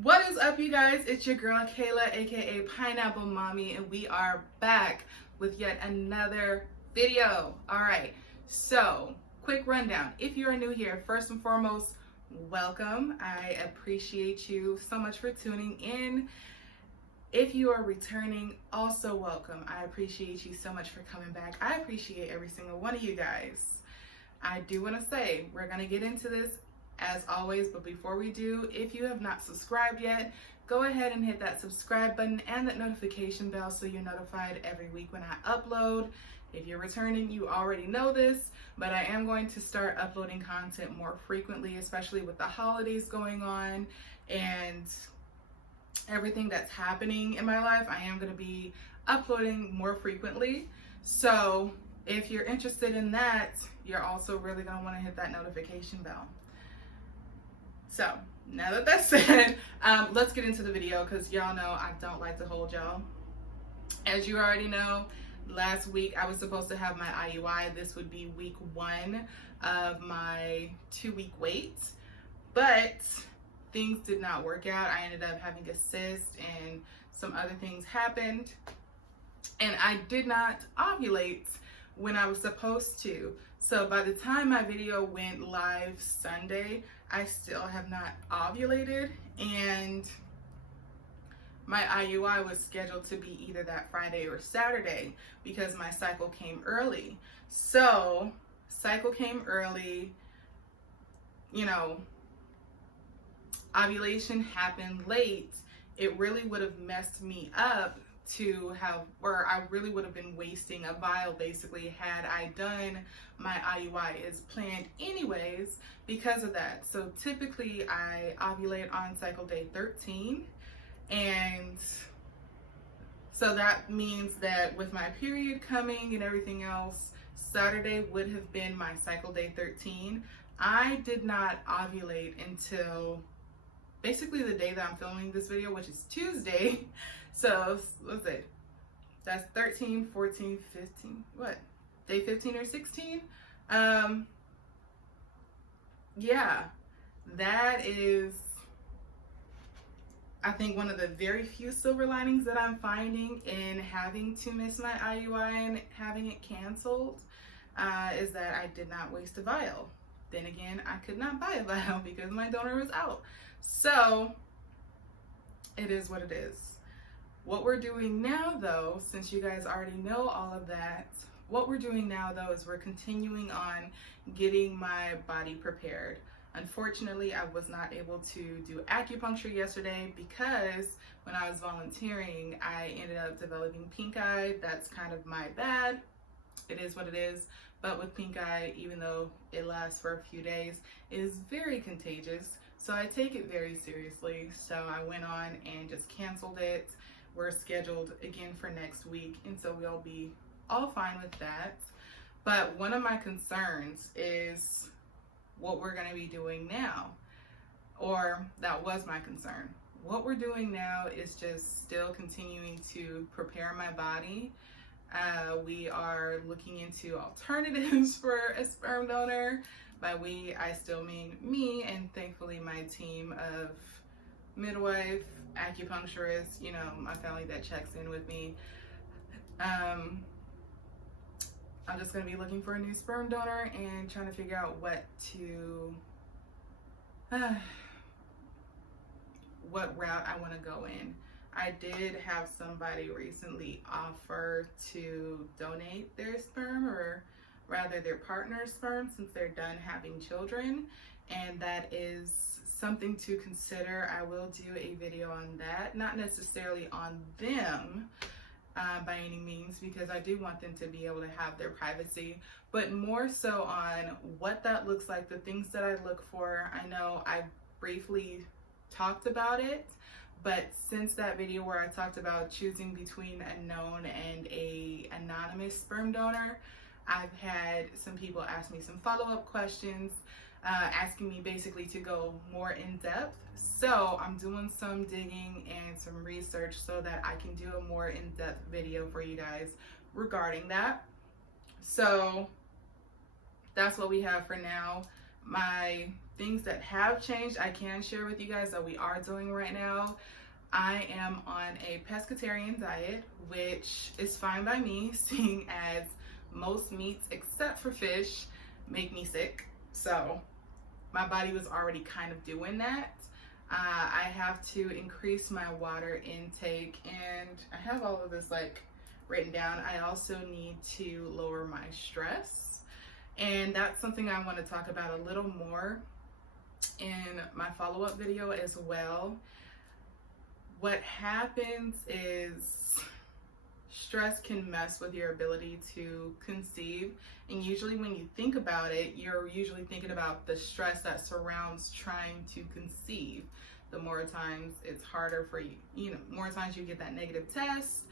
What is up, you guys? It's your girl Kayla, aka Pineapple Mommy, and we are back with yet another video. All right, so quick rundown. If you are new here, first and foremost, welcome. I appreciate you so much for tuning in. If you are returning, also welcome. I appreciate you so much for coming back. I appreciate every single one of you guys. I do want to say we're going to get into this as always, but before we do, if you have not subscribed yet, go ahead and hit that subscribe button and that notification bell so you're notified every week when I upload. If you're returning, you already know this, but I am going to start uploading content more frequently, especially with the holidays going on and everything that's happening in my life. I am going to be uploading more frequently. So if you're interested in that, you're also really going to want to hit that notification bell. So now that that's said, let's get into the video because y'all know I don't like to hold y'all. As you already know, last week I was supposed to have my IUI. This would be week 1 of my 2-week wait, but things did not work out. I ended up having a cyst and some other things happened, and I did not ovulate when I was supposed to. So by the time my video went live Sunday, I still have not ovulated, and my IUI was scheduled to be either that Friday or Saturday because my cycle came early. So cycle came early, you know, ovulation happened late. It really would have messed me up to have, or I really would have been wasting a vial basically had I done my IUI as planned anyways because of that. So typically I ovulate on cycle day 13, and so that means that with my period coming and everything else, Saturday would have been my cycle day 13. I did not ovulate until basically the day that I'm filming this video, which is Tuesday. So what's it? That's 13, 14, 15. What? Day 15 or 16? Yeah, that is, I think, one of the very few silver linings that I'm finding in having to miss my IUI and having it canceled, is that I did not waste a vial. Then again, I could not buy a vial because my donor was out. So it is what it is. What we're doing now, though, since you guys already know all of that, what we're doing now, though, is we're continuing on getting my body prepared. Unfortunately, I was not able to do acupuncture yesterday because when I was volunteering, I ended up developing pink eye. That's kind of my bad. It is what it is. But with pink eye, even though it lasts for a few days, it is very contagious. So I take it very seriously. So I went on and just canceled it. We're scheduled again for next week, and so we'll be all fine with that. But one of my concerns is what we're going to be doing now, or that was my concern. What we're doing now is just still continuing to prepare my body. We are looking into alternatives for a sperm donor. By we, I still mean me and thankfully my team of midwife, acupuncturist, you know, my family that checks in with me. I'm just going to be looking for a new sperm donor and trying to figure out what route I want to go in. I did have somebody recently offer to donate their sperm, or rather their partner's sperm, since they're done having children, and that is something to consider. I will do a video on that, not necessarily on them by any means, because I do want them to be able to have their privacy, but more so on what that looks like, the things that I look for. I know I briefly talked about it, but since that video where I talked about choosing between a known and a anonymous sperm donor, I've had some people ask me some follow-up questions, asking me basically to go more in depth. So I'm doing some digging and some research so that I can do a more in-depth video for you guys regarding that. So that's what we have for now. My things that have changed, I can share with you guys that we are doing right now. I am on a pescatarian diet, which is fine by me, seeing as most meats except for fish make me sick. So my body was already kind of doing that. I have to increase my water intake, and I have all of this like written down. I also need to lower my stress, and that's something I want to talk about a little more in my follow-up video as well. What happens is stress can mess with your ability to conceive, and usually when you think about it, you're usually thinking about the stress that surrounds trying to conceive. The more times it's harder for you, more times you get that negative test,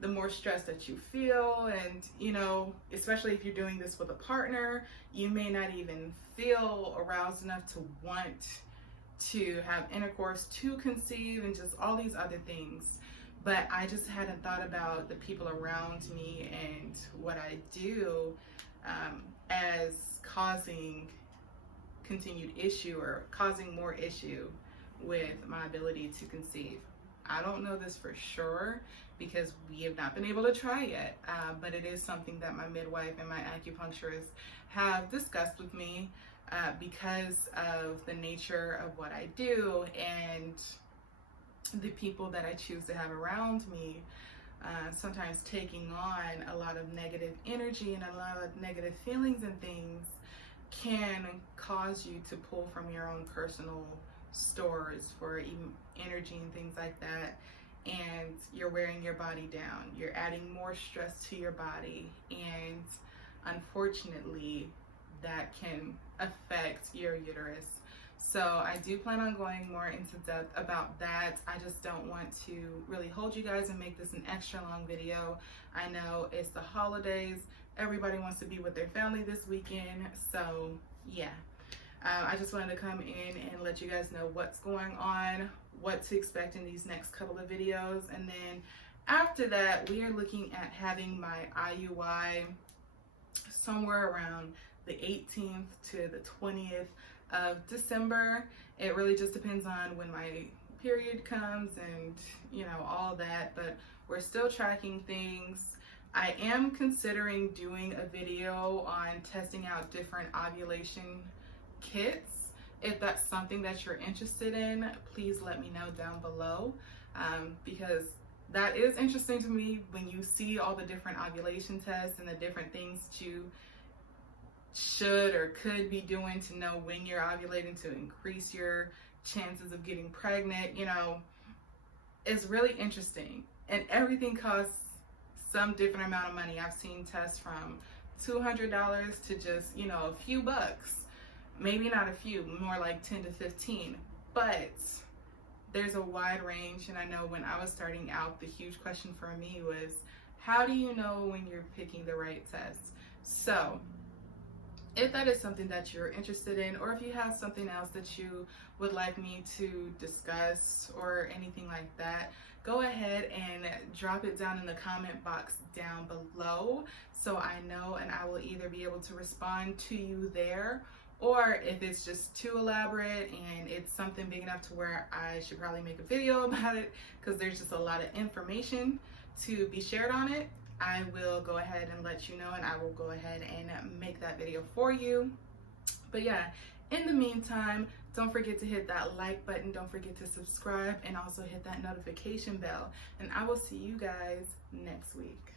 the more stress that you feel. And especially if you're doing this with a partner, you may not even feel aroused enough to want to have intercourse to conceive, and just all these other things. But I just hadn't thought about the people around me and what I do as causing continued issue, or causing more issue with my ability to conceive. I don't know this for sure because we have not been able to try yet, but it is something that my midwife and my acupuncturist have discussed with me because of the nature of what I do and the people that I choose to have around me. Sometimes taking on a lot of negative energy and a lot of negative feelings and things can cause you to pull from your own personal stores for even energy and things like that, and you're wearing your body down. You're adding more stress to your body, and unfortunately that can affect your uterus. So I do plan on going more into depth about that. I just don't want to really hold you guys and make this an extra long video. I know it's the holidays, everybody wants to be with their family this weekend, so yeah. I just wanted to come in and let you guys know what's going on, what to expect in these next couple of videos. And then after that, we are looking at having my IUI somewhere around the 18th to the 20th of December. It really just depends on when my period comes and all that, but we're still tracking things. I am considering doing a video on testing out different ovulation kits. If that's something that you're interested in, please let me know down below, because that is interesting to me when you see all the different ovulation tests and the different things that you should or could be doing to know when you're ovulating to increase your chances of getting pregnant. It's really interesting, and everything costs some different amount of money. I've seen tests from $200 to just a few bucks. Maybe not a few, more like 10 to 15, but there's a wide range. And I know when I was starting out, the huge question for me was, how do you know when you're picking the right test? So if that is something that you're interested in, or if you have something else that you would like me to discuss or anything like that, go ahead and drop it down in the comment box down below so I know, and I will either be able to respond to you there, or if it's just too elaborate and it's something big enough to where I should probably make a video about it because there's just a lot of information to be shared on it, I will go ahead and let you know, and I will go ahead and make that video for you. But yeah, in the meantime, don't forget to hit that like button, don't forget to subscribe, and also hit that notification bell, and I will see you guys next week.